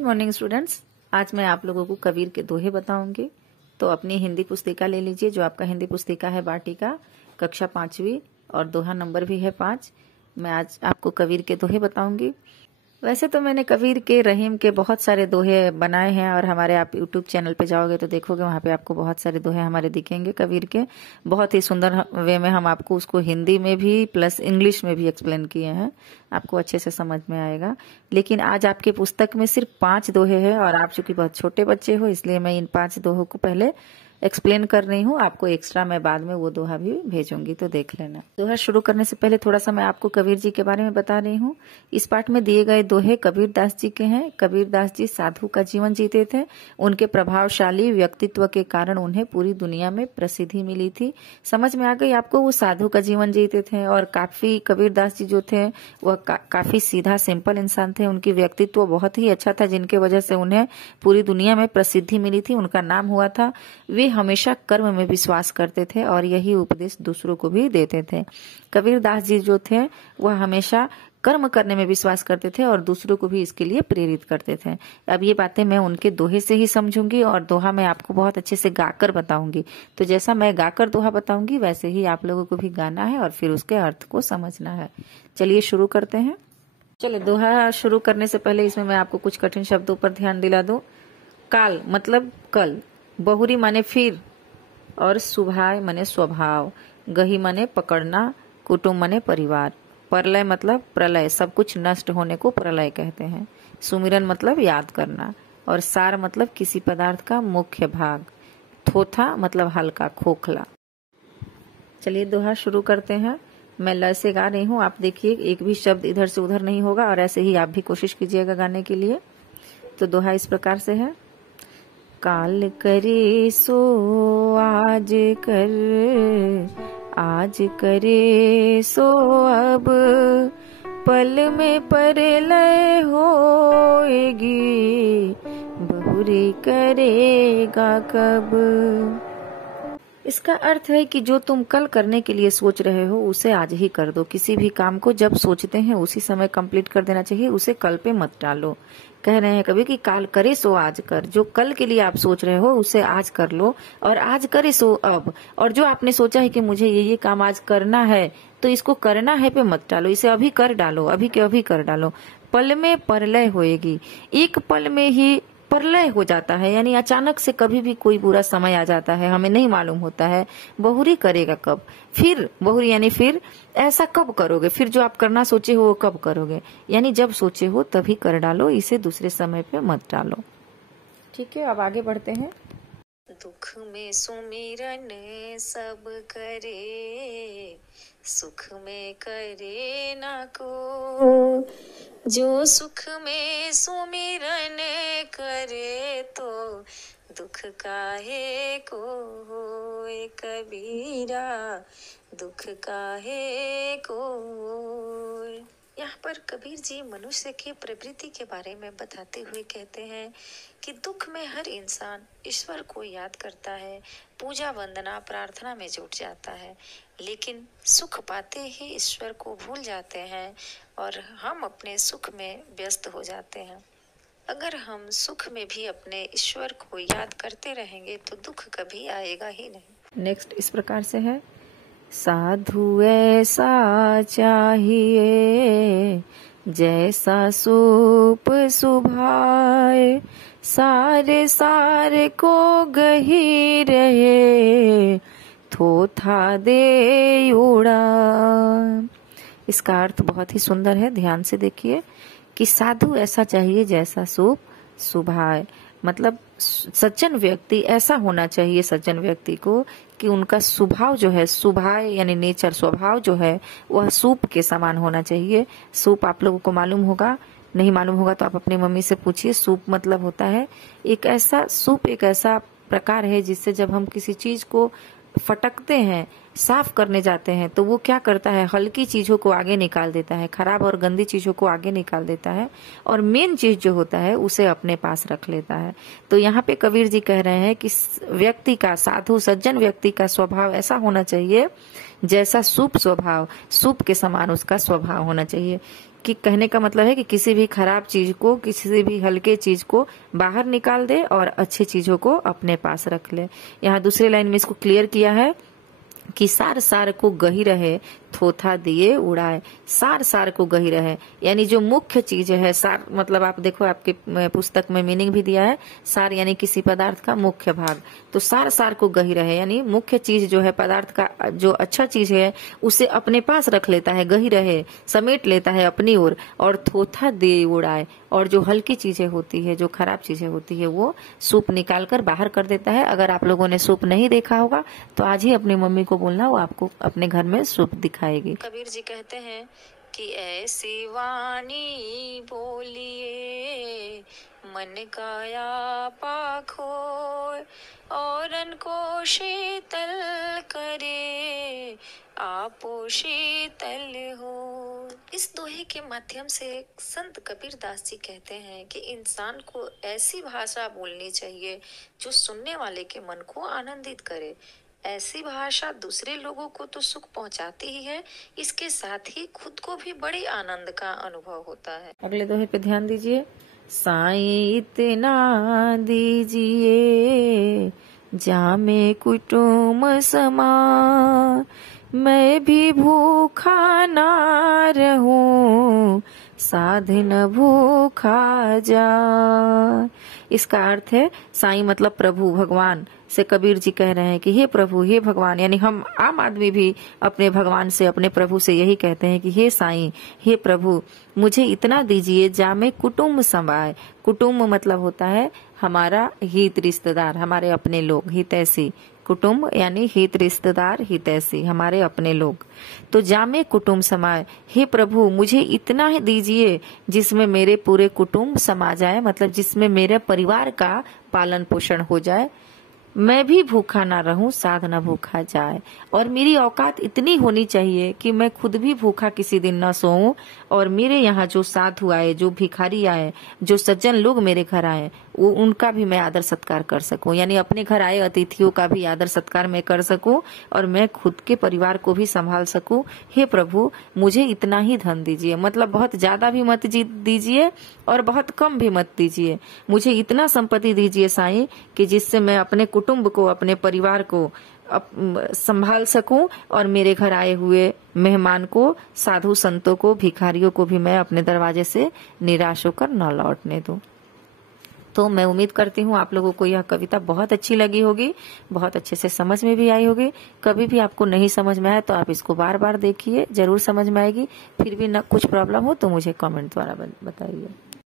Good morning students. आज मैं आप लोगों को कबीर के दोहे बताऊंगी। तो अपनी हिंदी पुस्तिका ले लीजिए, जो आपका हिंदी पुस्तिका है वाटिका कक्षा 5वीं और दोहा नंबर भी है 5। मैं आज आपको कबीर के दोहे बताऊंगी। वैसे तो मैंने कबीर के रहीम के बहुत सारे दोहे बनाए हैं और हमारे आप यूट्यूब चैनल पे जाओगे तो देखोगे वहाँ पे आपको बहुत सारे दोहे हमारे दिखेंगे कबीर के। बहुत ही सुंदर वे में हम आपको उसको हिंदी में भी प्लस इंग्लिश में भी एक्सप्लेन किए हैं, आपको अच्छे से समझ में आएगा। लेकिन आज आपके पुस्तक में सिर्फ 5 दोहे हैं और आप चूंकि बहुत छोटे बच्चे हो इसलिए मैं इन 5 दोहों को पहले एक्सप्लेन कर रही हूँ। आपको एक्स्ट्रा मैं बाद में वो दोहा भी भेजूंगी, तो देख लेना। दोहा शुरू करने से पहले थोड़ा सा मैं आपको कबीर जी के बारे में बता रही हूँ। इस पाठ में दिए गए दोहे कबीर दास जी के हैं। कबीर दास जी साधु का जीवन जीते थे। उनके प्रभावशाली व्यक्तित्व के कारण उन्हें पूरी दुनिया में प्रसिद्धि मिली थी। समझ में आ गई आपको? वो साधु का जीवन जीते थे और काफी कबीर दास जी जो थे वह काफी सीधा सिंपल इंसान थे। उनकी व्यक्तित्व बहुत ही अच्छा था जिनके वजह से उन्हें पूरी दुनिया में प्रसिद्धि मिली थी, उनका नाम हुआ था। वे हमेशा कर्म में विश्वास करते थे और यही उपदेश दूसरों को भी देते थे। कबीर दास जी जो थे वह हमेशा कर्म करने में विश्वास करते थे और दूसरों को भी इसके लिए प्रेरित करते थे। अब ये बातें मैं उनके दोहे से ही समझूंगी और दोहा मैं आपको बहुत अच्छे से गाकर बताऊंगी। तो जैसा मैं गाकर दोहा बताऊंगी वैसे ही आप लोगों को भी गाना है और फिर उसके अर्थ को समझना है। चलिए शुरू करते हैं। चलिए दोहा शुरू करने से पहले इसमें मैं आपको कुछ कठिन शब्दों पर ध्यान दिला दूं। काल मतलब कल, बहुरी माने फिर और सुभाय माने स्वभाव, गही माने पकड़ना, कुटुंब माने परिवार, प्रलय मतलब प्रलय, सब कुछ नष्ट होने को प्रलय कहते हैं, सुमिरन मतलब याद करना और सार मतलब किसी पदार्थ का मुख्य भाग, थोथा मतलब हल्का खोखला। चलिए दोहा शुरू करते हैं। मैं लय से गा रही हूँ, आप देखिए एक भी शब्द इधर से उधर नहीं होगा और ऐसे ही आप भी कोशिश कीजिएगा गाने के लिए। तो दोहा इस प्रकार से है। काल करे सो आज कर, आज करे सो अब, पल में प्रलय होएगी, बहुरी करेगा कब। इसका अर्थ है कि जो तुम कल करने के लिए सोच रहे हो उसे आज ही कर दो। किसी भी काम को जब सोचते हैं उसी समय कंप्लीट कर देना चाहिए, उसे कल पे मत डालो। कह रहे हैं कभी कि काल करे सो आज कर, जो कल के लिए आप सोच रहे हो उसे आज कर लो और आज करे सो अब। और जो आपने सोचा है कि मुझे ये काम आज करना है तो इसको करना है पे मत डालो, इसे अभी कर डालो, अभी के अभी कर डालो। पल में प्रलय होएगी, एक पल में ही प्रलय हो जाता है, यानी अचानक से कभी भी कोई बुरा समय आ जाता है, हमें नहीं मालूम होता है। बहुरी करेगा कब, फिर बहुरी यानी फिर ऐसा कब करोगे, फिर जो आप करना सोचे हो वो कब करोगे, यानी जब सोचे हो तभी कर डालो, इसे दूसरे समय पे मत डालो। ठीक है, अब आगे बढ़ते हैं। दुख में सुमिरन सब करे, सुख में करे ना को, जो सुख में सुमिरन करे तो दुख काहे को होए कबीरा, दुख काहे को होए। यहाँ पर कबीर जी मनुष्य की प्रवृत्ति के बारे में बताते हुए कहते हैं कि दुख में हर इंसान ईश्वर को याद करता है, पूजा वंदना प्रार्थना में जुट जाता है, लेकिन सुख पाते ही ईश्वर को भूल जाते हैं और हम अपने सुख में व्यस्त हो जाते हैं। अगर हम सुख में भी अपने ईश्वर को याद करते रहेंगे तो दुख कभी आएगा ही नहीं। नेक्स्ट इस प्रकार से है। साधु ऐसा चाहिए जैसा सूप सुभाए, सारे सारे को गही रहे, थोथा दे उड़ा। इसका अर्थ बहुत ही सुंदर है, ध्यान से देखिए कि साधु ऐसा चाहिए जैसा सूप सुभाए, मतलब सज्जन व्यक्ति ऐसा होना चाहिए सज्जन व्यक्ति को कि उनका स्वभाव जो है, सुभाए यानी नेचर, स्वभाव जो है वह सूप के समान होना चाहिए। सूप आप लोगों को मालूम होगा, नहीं मालूम होगा तो आप अपनी मम्मी से पूछिए। सूप मतलब होता है एक ऐसा, सूप एक ऐसा प्रकार है जिससे जब हम किसी चीज को फटकते हैं, साफ करने जाते हैं तो वो क्या करता है, हल्की चीजों को आगे निकाल देता है, खराब और गंदी चीजों को आगे निकाल देता है और मेन चीज जो होता है उसे अपने पास रख लेता है। तो यहाँ पे कबीर जी कह रहे हैं कि व्यक्ति का, साधु सज्जन व्यक्ति का स्वभाव ऐसा होना चाहिए जैसा सूप स्वभाव, सूप के समान उसका स्वभाव होना चाहिए। कि कहने का मतलब है कि किसी भी खराब चीज को, किसी भी हल्के चीज को बाहर निकाल दे और अच्छी चीजों को अपने पास रख ले। यहाँ दूसरी लाइन में इसको क्लियर किया है कि सार सार को गही रहे, थोथा दिए उड़ाए। सार सार को गही रहे यानी जो मुख्य चीज है, सार मतलब आप देखो आपके पुस्तक में मीनिंग भी दिया है, सार यानी किसी पदार्थ का मुख्य भाग। तो सार सार को गही रहे यानी मुख्य चीज जो है, पदार्थ का जो अच्छा चीज है उसे अपने पास रख लेता है, गही रहे, समेट लेता है अपनी ओर, और थोथा दे उड़ाए। और जो हल्की चीजें होती है, जो खराब चीजें होती है, वो सूप निकाल कर बाहर कर देता है। अगर आप लोगों ने सूप नहीं देखा होगा तो आज ही अपनी मम्मी को बोलना, वो आपको अपने घर में सूप दिखाएगी। कबीर जी कहते हैं कि ऐसी वाणी बोलिए मन काया पाखो, औरन को शीतल करे आपो शीतल हो। इस दोहे के माध्यम से संत कबीर दास जी कहते हैं कि इंसान को ऐसी भाषा बोलनी चाहिए जो सुनने वाले के मन को आनंदित करे। ऐसी भाषा दूसरे लोगों को तो सुख पहुंचाती ही है, इसके साथ ही खुद को भी बड़े आनंद का अनुभव होता है। अगले दोहे पे ध्यान दीजिए। साईं इतना दीजिए जामे कुटुम समा, मैं भी भूखा ना रहूं साध न भूखा जा। इसका अर्थ है साईं मतलब प्रभु, भगवान से कबीर जी कह रहे हैं कि हे प्रभु, हे भगवान, यानी हम आम आदमी भी अपने भगवान से, अपने प्रभु से यही कहते हैं कि हे साईं, हे प्रभु, मुझे इतना दीजिए जामे कुटुम्ब समाए। कुटुम्ब मतलब होता है हमारा हित रिश्तेदार, हमारे अपने लोग, हितैषी। कुटुम्ब यानी हित रिश्तेदार, हितैषी, हमारे अपने लोग। तो जामे कुटुम्ब समाए, हे प्रभु मुझे इतना ही दीजिए जिसमें मेरे पूरे कुटुम्ब समा जाए, मतलब जिसमें मेरे परिवार का पालन पोषण हो जाए। मैं भी भूखा ना रहूं साध न भूखा जाए, और मेरी औकात इतनी होनी चाहिए कि मैं खुद भी भूखा किसी दिन न सोऊं, और मेरे यहाँ जो साधु आए, जो भिखारी आए, जो सज्जन लोग मेरे घर आए, वो उनका भी मैं आदर सत्कार कर सकूं, यानी अपने घर आए अतिथियों का भी आदर सत्कार मैं कर सकूं, और मैं खुद के परिवार को भी संभाल सकूं। हे प्रभु मुझे इतना ही धन दीजिए, मतलब बहुत ज्यादा भी मत दीजिए और बहुत कम भी मत दीजिए, मुझे इतना संपत्ति दीजिए साईं कि जिससे मैं अपने कुटुंब को, अपने परिवार को संभाल सकूं, और मेरे घर आए हुए मेहमान को, साधु संतों को, भिखारियों को भी मैं अपने दरवाजे से निराश होकर न लौटने दूं। तो मैं उम्मीद करती हूँ आप लोगों को यह कविता बहुत अच्छी लगी होगी, बहुत अच्छे से समझ में भी आई होगी। कभी भी आपको नहीं समझ में आए तो आप इसको बार बार देखिए, जरूर समझ में आएगी। फिर भी न कुछ प्रॉब्लम हो तो मुझे कमेंट द्वारा बताइए।